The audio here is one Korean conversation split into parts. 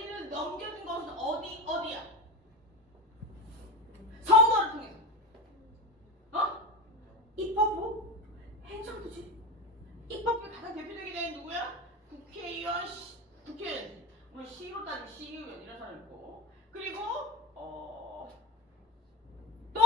권리를 넘겨준 것은 어디야? 선거를 통해서. 입법부? 행정부지. 입법부의 가장 대표적인 애는 누구야? 국회의원, 국회의원. 물론 시로 따지면 시의원 이런 사람 있고. 그리고 또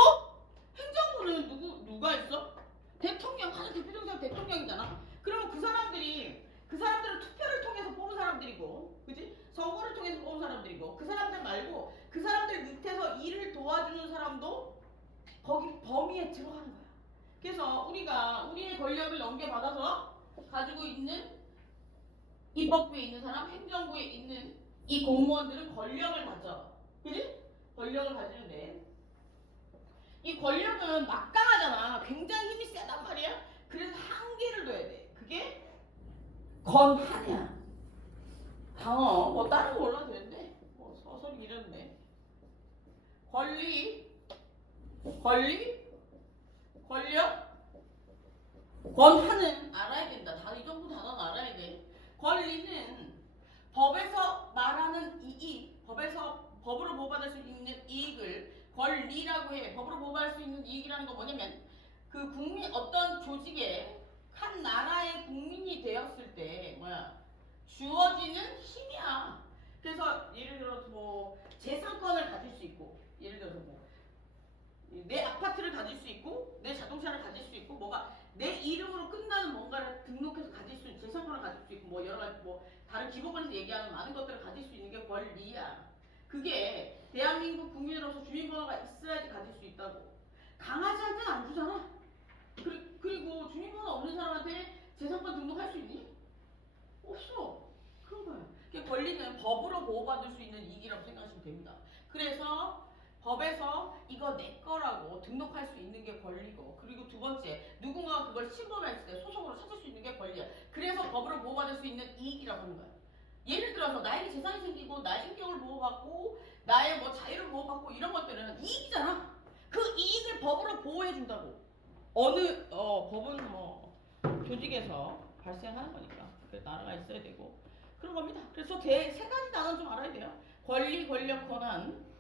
행정부는 누가 있어? 대통령, 가장 대표적인 사람 대통령이잖아. 그러면 그 사람들은 투표를 통해서 뽑은 사람들이고, 그지? 선거를 통해서 뽑은 사람들이고, 그 사람들 말고 그 사람들 밑에서 일을 도와주는 사람도 거기 범위에 들어가는 거야. 그래서 우리가 우리의 권력을 넘겨받아서 가지고 있는 입법부에 있는 사람, 행정부에 있는 이 공무원들은 권력을 가져. 그지? 권력을 가지는데 이 권력은 막강하잖아. 굉장히 힘이 세단 말이야. 그래서 한계를 둬야 돼. 그게 권한이야. 방어. 뭐 다른 거 몰라도 되는데. 뭐 서서히 이랬네. 권리, 권력, 권한은 알아야 된다. 다 이 정도 단어는 알아야 돼. 권리는 법에서 말하는 이익, 법으로 보호받을 수 있는 이익을 권리라고 해. 법으로 보호받을 수 있는 이익이라는 건 뭐냐면 그 국민 어떤 조직에 한 나라의 국민이 되었을 때 주어지는 힘이야. 그래서 예를 들어서 뭐 재산권을 가질 수 있고, 예를 들어서 뭐 내 아파트를 가질 수 있고, 내 자동차를 가질 수 있고, 뭐가 내 이름으로 끝나는 뭔가를 등록해서 가질 수 있는 재산권을 가질 수 있고, 뭐 여러 가지 뭐 다른 기본권에서 얘기하는 많은 것들을 가질 수 있는 게 권리야. 그게 대한민국 국민으로서 주민번호가 있어야지 가질 수 있다고. 강아지 할 때는 안 주잖아. 그리고 주민번호 없는 사람한테 재산권 등록할 수 있니? 없어. 그런 거야. 그 권리는 법으로 보호받을 수 있는 이익이라고 생각하시면 됩니다. 그래서 법에서 이거 내 거라고 등록할 수 있는 게 권리고, 그리고 두 번째, 누군가가 그걸 침범했을 때 소송으로 찾을 수 있는 게 권리야. 그래서 법으로 보호받을 수 있는 이익이라고 하는 거야. 예를 들어서 나에게 재산이 생기고 나의 인격을 보호받고 나의 뭐 자유를 보호받고 이런 것들은 이익이잖아. 그 이익을 법으로 보호해준다고. 법은 뭐 조직에서 발생하는 거니까 나라가 있어야 되고 그런 겁니다. 그래서 세 가지 단어는 좀 알아야 돼요. 권리, 권력, 권한.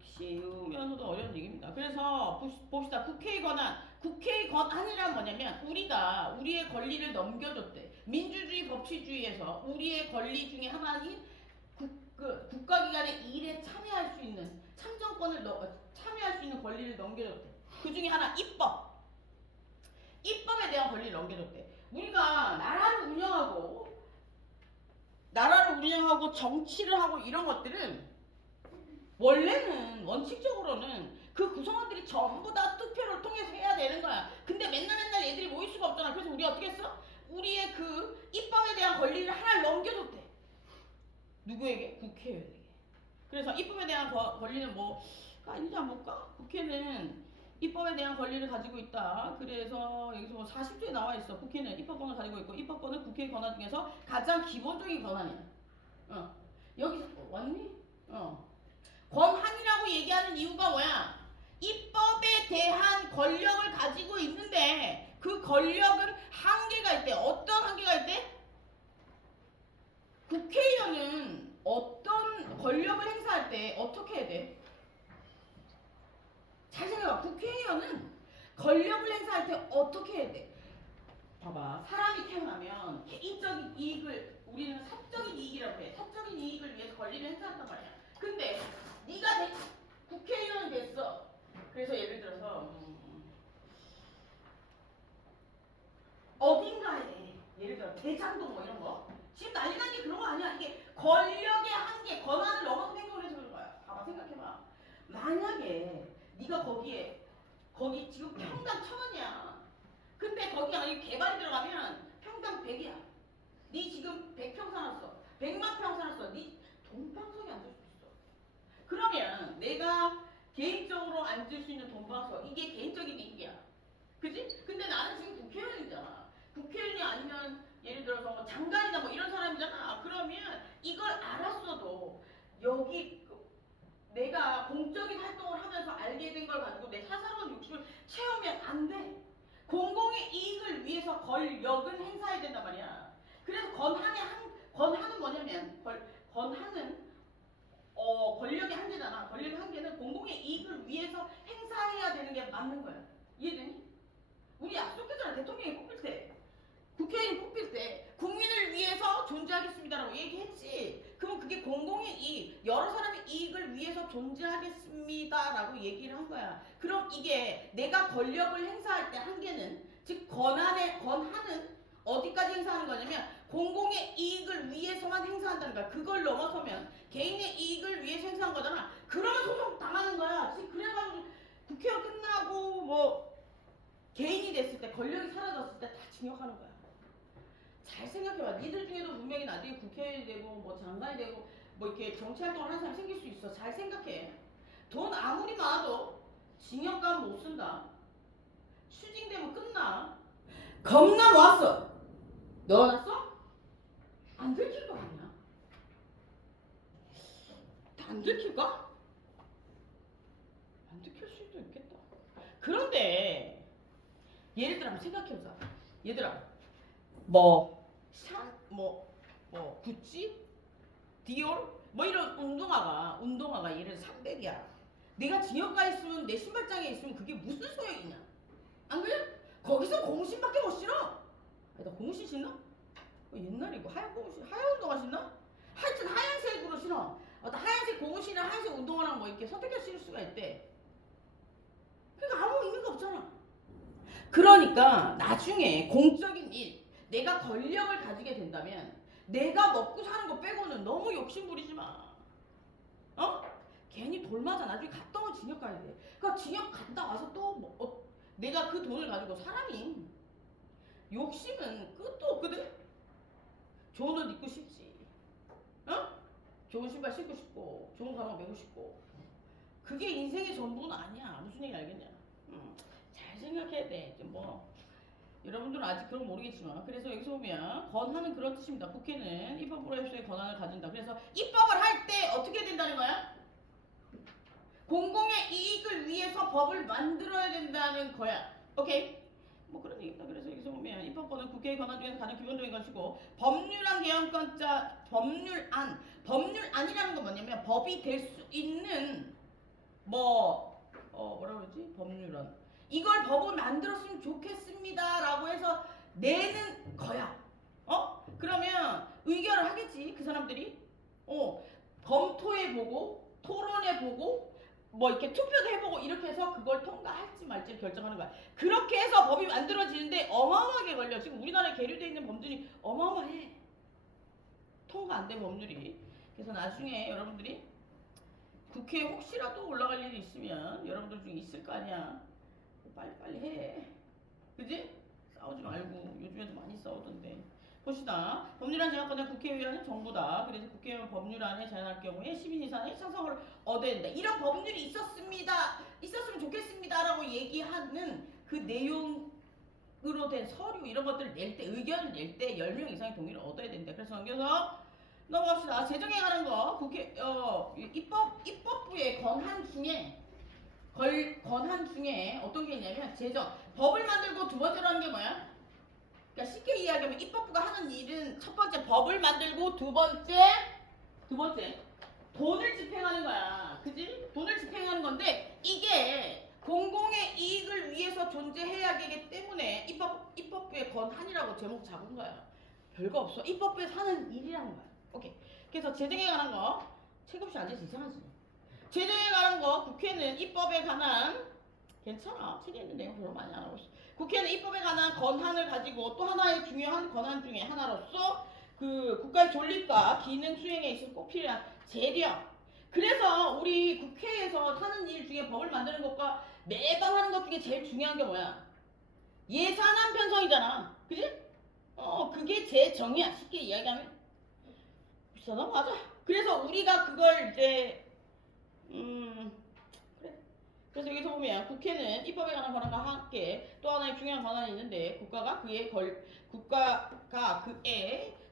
쉬우면서도 어려운 얘기입니다. 그래서 봅시다. 국회의 권한. 국회의 권한이란 뭐냐면 우리가 우리의 권리를 넘겨줬대. 민주주의 법치주의에서 우리의 권리 중에 하나인 국가기관의 일에 참여할 수 있는 참정권을 참여할 수 있는 권리를 넘겨줬대. 그 중에 하나 입법. 입법에 대한 권리를 넘겨줬대. 우리가 나라를 운영하고 정치를 하고 이런 것들은 원래는 원칙적으로는 그 구성원들이 전부 다 투표를 통해서 해야 되는 거야. 근데 맨날 얘들이 모일 수가 없잖아. 그래서 우리 어떻게 했어? 우리의 그 입법에 대한 권리를 하나를 넘겨줬대. 누구에게? 국회의원에게. 그래서 입법에 대한 권리는 뭐 아닌지 한번 볼까? 국회는 입법에 대한 권리를 가지고 있다. 그래서 여기서 뭐 40조에 나와 있어. 국회는 입법권을 가지고 있고, 입법권은 국회의 권한 중에서 가장 기본적인 권한이야. 여기서 왔니? 권한이라고 얘기하는 이유가 뭐야? 입법에 대한 권력을 가지고 있는데 그 권력은 한계가 있대. 어떤 한계가 있대? 국회의원은 어떤 권력을 행사할 때 어떻게 해야 돼? 잘 생각해봐. 국회의원은 권력을 행사할 때 어떻게 해야 돼? 봐봐. 사람이 태어나면 개인적인 이익을 우리는 사적인 이익이라고 해. 사적인 이익을 위해서 권리를 행사한단 말이야. 근데 네가 국회의원이 됐어. 그래서 예를 들어서 어딘가에 예를 들어 대장동 뭐 이런 거 지금 난리 난 게 그런 거 아니야. 이게 권력의 한계, 권한을 넘어서 생각을 해서 그런 거야. 봐봐, 생각해봐. 만약에 네가 거기 지금 평당 1,000원이야. 근데 거기 만약에 개발이 들어가면 평당 100이야. 네 지금 100평 살았어. 100만 평 살았어. 네 돈방석에 앉을 수 있어. 그러면 내가 개인적으로 앉을 수 있는 돈방석, 이게 개인적인 이익이야. 그지? 근데 나는 지금 국회의원이잖아. 국회의원이 아니면 예를 들어서 뭐 장관이나 뭐 이런 사람이잖아. 그러면 이걸 알았어도 여기 내가 공적인 활동을 하면서 알게 된 걸 가지고 내 사사로운 욕심을 채우면 안 돼. 공공의 이익을 위해서 권력은 행사해야 된단 말이야. 그래서 권한은 뭐냐면 권한은 권력의 한계잖아. 권력의 한계는 공공의 이익을 위해서 행사해야 되는 게 맞는 거야. 이해되니? 우리 약속했잖아. 대통령이 뽑힐 때, 국회의원 뽑힐 때 국민을 위해서 존재하겠습니다라고 얘기했지. 그러면 그게 공공의 이익, 여러 사람의 이익을 위해서 존재하겠습니다라고 얘기를 한 거야. 그럼 이게 내가 권력을 행사할 때 한계는, 즉 권한은 어디까지 행사하는 거냐면 공공의 이익을 위해서만 행사한다는 거야. 그걸 넘어서면 개인의 이익을 위해서 행사한 거잖아. 그러면 소송 당하는 거야. 지금 그래가지고 국회가 끝나고 뭐 개인이 됐을 때, 권력이 사라졌을 때 다 징역하는 거야. 잘 생각해봐. 니들 중에도 분명히 나중에 국회의원이 되고 뭐 장관이 되고 뭐 이렇게 정치활동을 하는 사람이 생길 수 있어. 잘 생각해. 돈 아무리 많아도 징역감 못 쓴다. 추징되면 끝나. 겁나 모았어. 넣어놨어? 안 들킬 거 아니야? 안 들킬까? 안 들킬 수도 있겠다. 그런데 예를 들어 한번 생각해보자. 얘들아, 구찌, 디올, 뭐 이런 운동화가 예를 들어 300이야. 내가 징역가 있으면 내 신발장에 있으면 그게 무슨 소용이냐? 안 그래? 거기서 고무신밖에 못 신어. 아니, 나 고무신 신나? 옛날이고 하얀 고무신, 하얀 운동화 신나? 하여튼 하얀색으로 신어. 나 하얀색 고무신이랑 하얀색 운동화랑 뭐 이렇게 선택해서 신을 수가 있대. 그러니까 아무 의미가 없잖아. 그러니까 나중에 공적인 일, 내가 권력을 가지게 된다면 내가 먹고 사는 거 빼고는 너무 욕심 부리지 마. 괜히 돌 맞아. 나중에 갔다 오면 징역 가야 돼. 그러니까 징역 갔다 와서 또 내가 그 돈을 가지고 사람이 욕심은 끝도 없거든. 좋은 옷 입고 싶지. 좋은 신발 신고 싶고 좋은 가방 메고 싶고. 그게 인생의 전부는 아니야. 무슨 얘기 알겠냐? 잘 생각해야 돼. 여러분들은 아직 그런 거 모르겠지만, 그래서 여기서 보면 권한은 그런 뜻입니다. 국회는 입법부로 협조의 권한을 가진다. 그래서 입법을 할 때 어떻게 된다는 거야? 공공의 이익을 위해서 법을 만들어야 된다는 거야. 오케이? 뭐 그런 얘기입니다. 그래서 여기서 보면 입법권은 국회의 권한 중에서 가장 기본적인 것이고, 법률안 개헌권자, 법률안이라는 건 뭐냐면 법이 될 수 있는 뭐라 그러지? 법률안. 이걸 법을 만들었으면 좋겠습니다라고 해서 내는 거야. 그러면 의결을 하겠지. 그 사람들이 검토해보고 토론해보고 뭐 이렇게 투표도 해보고 이렇게 해서 그걸 통과할지 말지 결정하는 거야. 그렇게 해서 법이 만들어지는데 어마어마하게 걸려. 지금 우리나라에 계류되어 있는 법률이 어마어마해. 통과 안 된 법률이. 그래서 나중에 여러분들이 국회에 혹시라도 올라갈 일이 있으면 여러분들 중에 있을 거 아니야. 빨리 해. 그지? 싸우지 말고. 요즘에도 많이 싸우던데. 봅시다. 법률안 제안권은 국회의원은 정부다. 그래서 국회의원 법률안을 제안할 경우에 시민 이상의 찬성을 얻어야 된다. 이런 법률이 있었으면 좋겠습니다라고 얘기하는 그 내용으로 된 서류 이런 것들을 낼 때, 의견을 낼 때 10명 이상의 동의를 얻어야 된다. 그래서 넘겨서 넘어갑시다. 제정에 관한 거 국회 입법부의 권한 중에 어떤 게 있냐면 제정. 법을 만들고 두 번째로 하는 게 뭐야? 그러니까 쉽게 이야기하면 입법부가 하는 일은 첫 번째 법을 만들고 두 번째 돈을 집행하는 거야. 그지? 돈을 집행하는 건데 이게 공공의 이익을 위해서 존재해야 되기 때문에 입법부의 권한이라고 제목 잡은 거야. 별거 없어. 입법부에서 하는 일이라는 거야. 오케이. 그래서 제정에 관한 거 책 없이 앉아서 이상하지. 제정에 관한 거 국회는 입법에 관한 괜찮아. 책에 있는 내용 별로 많이 안 하고 있어. 국회는 입법에 관한 권한을 가지고 또 하나의 중요한 권한 중에 하나로서 그 국가의 존립과 기능 수행에 있어 꼭 필요한 재력. 그래서 우리 국회에서 하는 일 중에 법을 만드는 것과 매번 하는 것 중에 제일 중요한 게 뭐야? 예산안 편성이잖아. 그지? 그게 재정이야. 쉽게 이야기하면. 비싸다? 맞아. 그래서 우리가 그걸 이제 그래. 그래서 여기서 보면 국회는 입법에 관한 권한과 함께 또 하나의 중요한 권한이 있는데 국가가 그의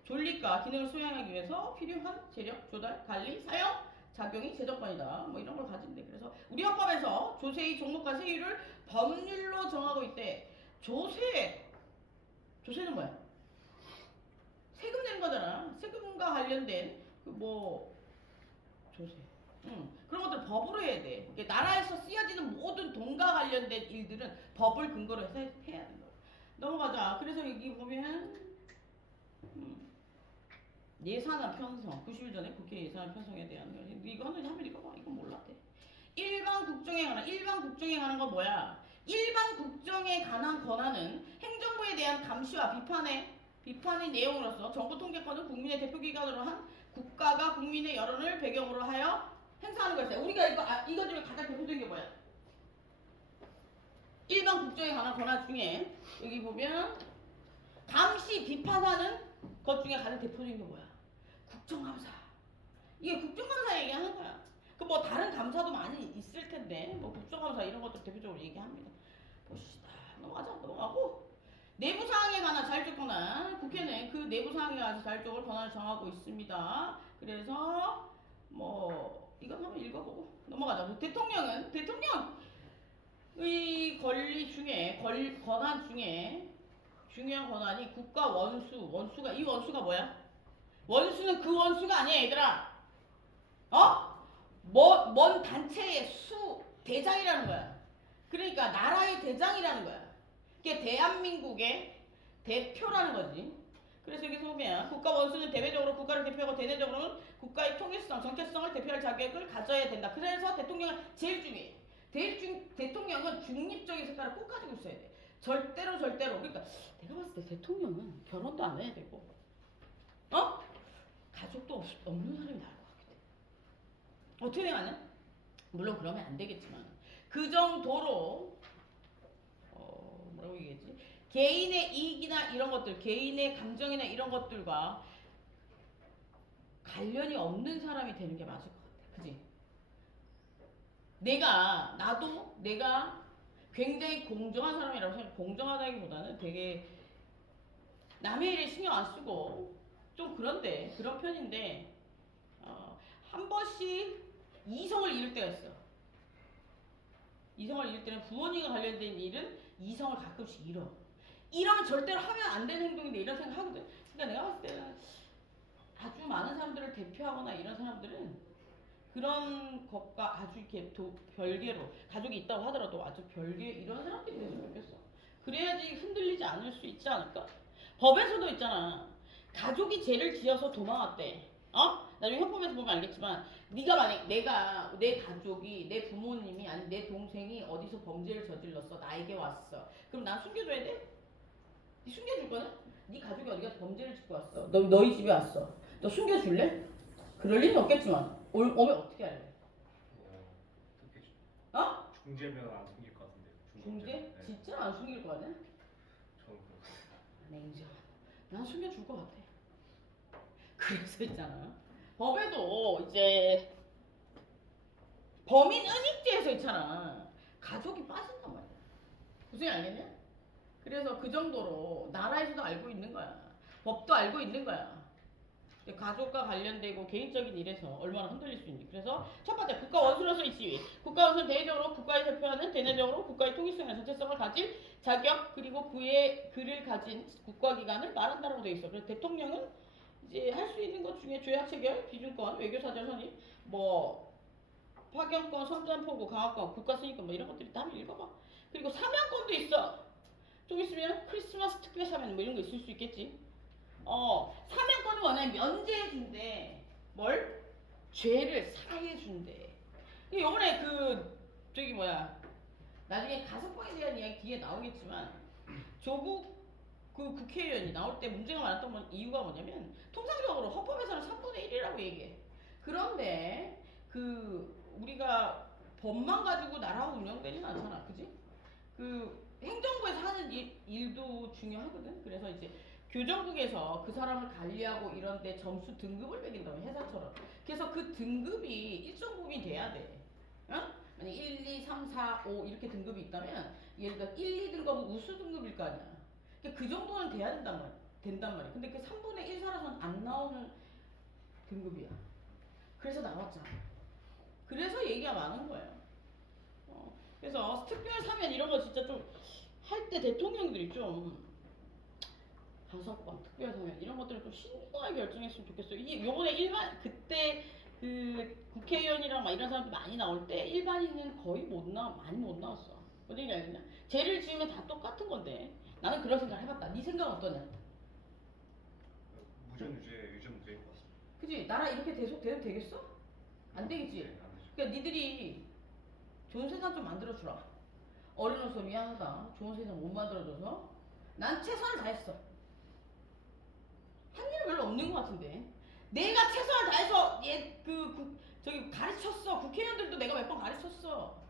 존립과 기능을 수행하기 위해서 필요한 재력, 조달, 관리, 사용, 작용이 제정권이다. 뭐 이런 걸 가진대. 그래서 우리 헌법에서 조세의 종목과 세율을 법률로 정하고 있대. 조세는 뭐야? 세금 내는 거잖아. 세금과 관련된 그 뭐 조세, 그런 것들 법으로 해야 돼. 나라에서 쓰여지는 모든 돈과 관련된 일들은 법을 근거로 해서 해야 된다. 넘어가자. 그래서 여기 보면 예산안 편성, 90일 전에 국회 예산안 편성에 대한 거. 이거는 한번 읽어봐. 이건 몰랐대. 일반 국정에 관한 건 뭐야? 일반 국정에 관한 권한은 행정부에 대한 감시와 비판의 내용으로서 정부 통제권은 국민의 대표기관으로 한 국가가 국민의 여론을 배경으로 하여 행사하는 것이다. 우리가 이거 중에 가장 대표적인 게 뭐야? 일반 국정에 관한 권한 중에 여기 보면 감시, 비판하는 것 중에 가장 대표적인 게 뭐야? 국정감사. 이게 국정감사 얘기하는 거야. 그 뭐 다른 감사도 많이 있을 텐데 뭐 국정감사 이런 것들 대표적으로 얘기합니다. 보시다. 넘어가고 내부 사항에 관한 자율적 권한. 국회는 그 내부 사항에 관한 자율적으로 권한을 정하고 있습니다. 그래서 뭐 이건 한번 읽어보고 넘어가자. 대통령의 권리 중에 권한 중에 중요한 권한이 국가 원수가 이 원수가 뭐야? 원수는 그 원수가 아니야 얘들아. 먼 단체의 대장이라는 거야. 그러니까 나라의 대장이라는 거야. 이게 대한민국의 대표라는 거지. 그래서 여기서 보면 국가 원수는 대외적으로 국가를 대표하고 대내적으로는 국가의 통일성, 정체성을 대표할 자격을 가져야 된다. 그래서 대통령은 제일 중요해. 대통령은 중립적인 색깔을 꼭 가지고 있어야 돼. 절대로. 그러니까 내가 봤을 때 대통령은 결혼도 안 해야 되고, 가족도 없는 사람이 나을 것 같아. 어떻게 하냐? 물론 그러면 안 되겠지만 그 정도로 뭐라고 얘기했지? 개인의 이익이나 이런 것들, 개인의 감정이나 이런 것들과 관련이 없는 사람이 되는 게 맞을 것 같아. 그지? 내가 굉장히 공정한 사람이라고 생각해. 공정하다기보다는 되게 남의 일에 신경 안 쓰고 좀 그런 편인데 한 번씩 이성을 잃을 때가 있어. 이성을 잃을 때는 부모님과 관련된 일은 이성을 가끔씩 잃어. 이러면 절대로 하면 안 되는 행동인데 이런 생각 하거든. 그러니까 내가 봤을 때는 아주 많은 사람들을 대표하거나 이런 사람들은 그런 것과 아주 이렇게 별개로 가족이 있다고 하더라도 아주 별개 이런 사람들이 됐으면 좋겠어. 그래야지 흔들리지 않을 수 있지 않을까? 법에서도 있잖아. 가족이 죄를 지어서 도망갔대. 나중에 형법에서 보면 알겠지만 네가 만약 내 가족이 내 부모님이 아니 내 동생이 어디서 범죄를 저질렀어 나에게 왔어. 그럼 난 숨겨줘야 돼? 네 숨겨줄 거냐? 네 가족이 어디 가서 범죄를 짓고 왔어. 너희 집에 왔어. 너 숨겨줄래? 그럴 리는 없겠지만 오면 어떻게 할래? 중재면 안 숨길 것 같은데. 중재? 네. 진짜 안 숨길 거 같냐? 저는 그렇고. 냉정. 난 숨겨줄 것 같아. 그래서 있잖아. 법에도 이제 범인은닉죄에서 있잖아. 가족이 빠진단 말이야. 무슨 알겠냐? 그래서 그 정도로 나라에서도 알고 있는 거야. 법도 알고 있는 거야. 가족과 관련되고 개인적인 일에서 얼마나 흔들릴 수 있는지. 그래서 첫 번째 국가 원수로서의 지위. 국가 원수는 대외적으로 국가에 대표하는 대내적으로 국가의 통일성이나 전체성을 가진 자격 그리고 그를 가진 국가기관을 말한다라고 되어 있어. 그래서 대통령은 이제 할 수 있는 것 중에 조약 체결, 비준권, 외교사절 선임, 뭐 파견권, 선전포고, 강화권, 국가승인권 뭐 이런 것들이 다 한번 읽어봐. 그리고 사면권도 있어. 좀 있으면 크리스마스 특별 사면 뭐 이런 거 있을 수 있겠지. 사면권은 워낙 면제해준대. 뭘? 죄를 사해준대. 요번에 나중에 가석방에 대한 이야기 뒤에 나오겠지만 조국 그 국회의원이 나올 때 문제가 많았던 이유가 뭐냐면 통상적으로 헌법에서는 3분의 1이라고 얘기해. 그런데 우리가 법만 가지고 나라가 운영되지는 않잖아. 그지? 행정부에서 하는 일도 중요하거든. 그래서 이제 교정국에서 그 사람을 관리하고 이런데 점수 등급을 매긴다면 회사처럼. 그래서 그 등급이 일정 부분이 돼야 돼. 만약 1, 2, 3, 4, 5 이렇게 등급이 있다면 예를 들어 1, 2등급은 우수 등급일 거 아니야. 그러니까 그 정도는 돼야 된단 말이야. 근데 그 3분의 1 살아서는 안 나오는 등급이야. 그래서 나왔잖아. 그래서 얘기가 많은 거예요. 그래서 특별 사면 이런 거 진짜 좀 할 때 대통령들이 좀 다섯 번 특별사면 이런 것들을 좀 신중하게 결정했으면 좋겠어요. 이게 요번에 일반 그때 그 국회의원이랑 막 이런 사람들 많이 나올 때 일반인은 거의 많이 못 나왔어. 어떤 얘기 알겠냐? 죄를 지으면 다 똑같은 건데 나는 그런 생각을 해봤다. 네 생각 어떠냐? 무전 유죄 무죄일 것 같습니다. 그지? 나라 이렇게 계속돼도 되겠어? 안 되겠지? 네, 안 되죠. 그러니까 니들이 좋은 세상 좀 만들어주라. 어른으로서 미안하다. 좋은 세상 못 만들어줘서 난 최선을 다했어. 한 일은 별로 없는 것 같은데 내가 최선을 다해서 저기 가르쳤어. 국회의원들도 내가 몇 번 가르쳤어.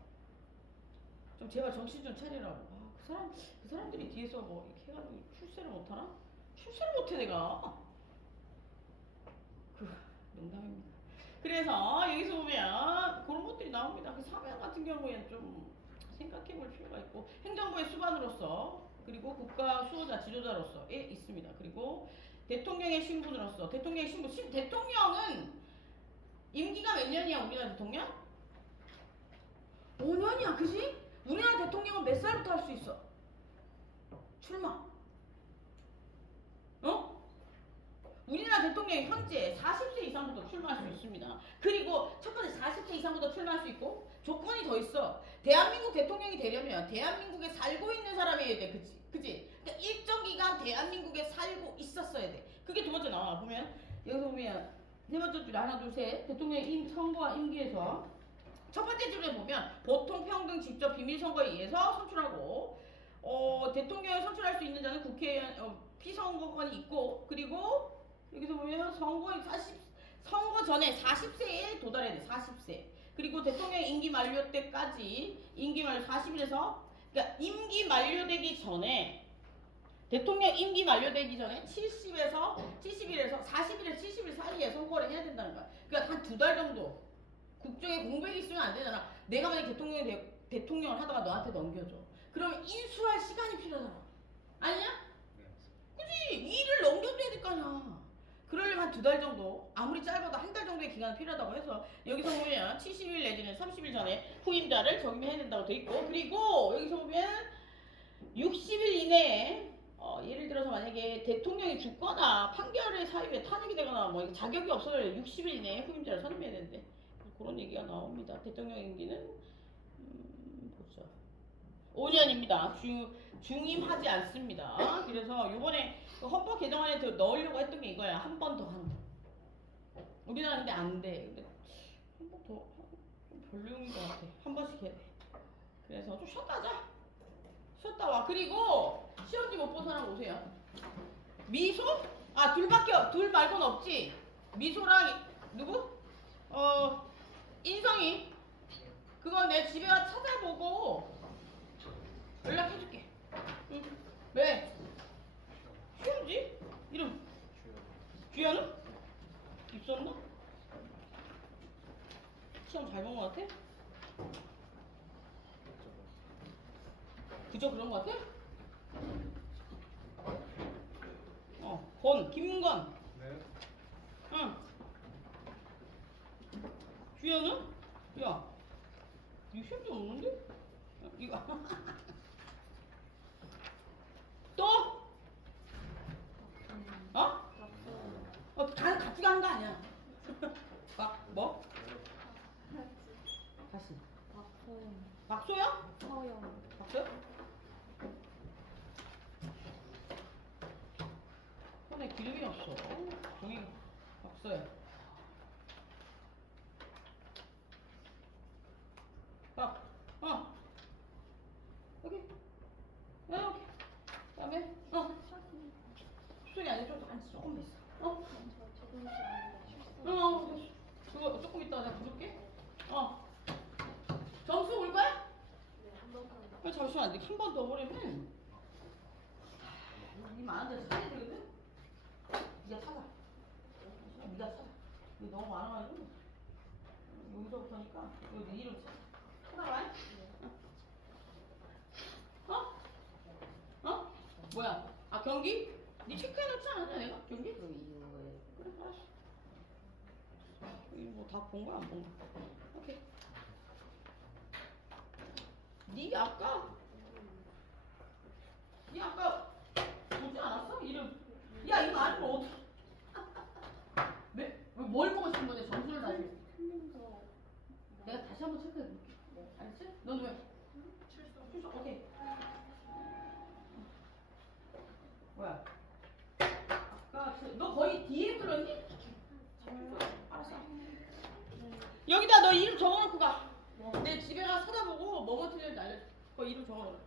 좀 제발 정신 좀 차리라고. 그 사람들이 뒤에서 뭐 이렇게 해가지고 출세를 못하나? 출세를 못해 내가. 농담입니다. 그래서 여기서 보면 그런 것들이 나옵니다. 그 사면 같은 경우에는 좀 생각해 볼 필요가 있고 행정부의 수반으로서 그리고 국가 수호자 지도자로서에 있습니다. 그리고 대통령의 신분으로서 대통령의 신분 대통령은 임기가 몇 년이야 우리나라 대통령? 5년이야 그지? 우리나라 대통령은 몇 살부터 할 수 있어? 출마 어? 우리나라 대통령이 현재 40세 이상부터 출마할 수 있습니다. 그리고 첫 번째 40세 이상부터 출마할 수 있고 조건이 더 있어. 대한민국 대통령이 되려면 대한민국에 살고 있는 사람이어야 돼. 그치? 그러니까 일정 기간 대한민국에 살고 있었어야 돼. 그게 두 번째 나와. 보면 여기서 보면 세 번째 줄에 하나 둘 셋 대통령의 선거와 임기에서 첫 번째 줄에 보면 보통 평등 직접 비밀 선거에 의해서 선출하고 대통령을 선출할 수 있는 자는 국회의원 피선거권이 있고 그리고 여기서 보면 선거 전에 40세에 도달해야 돼. 40세. 그리고 대통령 임기 만료 때까지 임기 만료 40일에서 그러니까 임기 만료되기 전에 대통령 임기 만료되기 전에 70일에서 40일에서 70일 사이에 선거를 해야 된다는 거야. 그러니까 한 두 달 정도 국정에 공백이 있으면 안 되잖아. 내가 만약 대통령을 하다가 너한테 넘겨줘. 그러면 인수할 시간이 필요하잖아. 아니냐? 네, 맞습니다. 그지? 일을 넘겨줘야 될 거 아니야. 그러려면 한 두 달 정도, 아무리 짧아도 한 달 정도의 기간이 필요하다고 해서 여기서 보면 70일 내지는 30일 전에 후임자를 적임해야 된다고 돼 있고 그리고 여기서 보면 60일 이내에 예를 들어서 만약에 대통령이 죽거나 판결의 사유에 탄핵이 되거나 뭐 자격이 없어서 60일 이내에 후임자를 선임해야 되는데 그런 얘기가 나옵니다. 대통령 임기는 보자. 5년입니다. 중임하지 않습니다. 그래서 이번에 헌법 개정안에 넣으려고 했던 게 이거야. 한 번 더 하는 거. 우리나라 근데 안 돼. 근데 한 번 더 좀 별로인 것 같아. 한 번씩 해. 그래서 좀 쉬었다 하자. 쉬었다 와. 그리고 시험지 못 본 사람 오세요. 미소? 둘 말고는 없지. 미소랑 누구? 인성이. 그건 내 집에 와 찾아보고 연락해줄게. 응. 왜? 시험지? 이름 주연은? 있었나? 시험 잘 본 것 같아? 그저 그런 것 같아? 김건. 네. 응. 주연은? 야, 이 시험지 없는데? 이거. 또? 같이 가는 거 아니야. 뭐? 다시. 박소영? 박소영? 손에 기름이 없어. 종이 박소영. 여기. 여기. 그다음에 수술이 아니라 조금 됐어. 그거 조금 이따가 내가 부를게. 점수 올 거야? 잠시만, 한 번 더 버리면 이 많은 데서 사야 되거든? 네가 찾아. 네가 찾아. 이거 너무 많아가지고 여기서부터니까 이거 네 이름 찾아봐. 뭐야? 경기? 네 체크해놓지 않았냐 내가? 경기? 그래 알았어. 이거 뭐 다 본 거야 안 본 거야? 오케이. 네 아까 보지 않았어? 이름 다시 한번 체크해 볼게. 알았지? 넌 왜? 출석. 오케이. 뭐야? 아까 너 거의 뒤에 들었니? 알았어. 여기다 너 이름 적어놓고 가. 내 집에 가서 찾아보고 뭐뭐 틀렸는지 알려줘. 거 이름 적어놓어.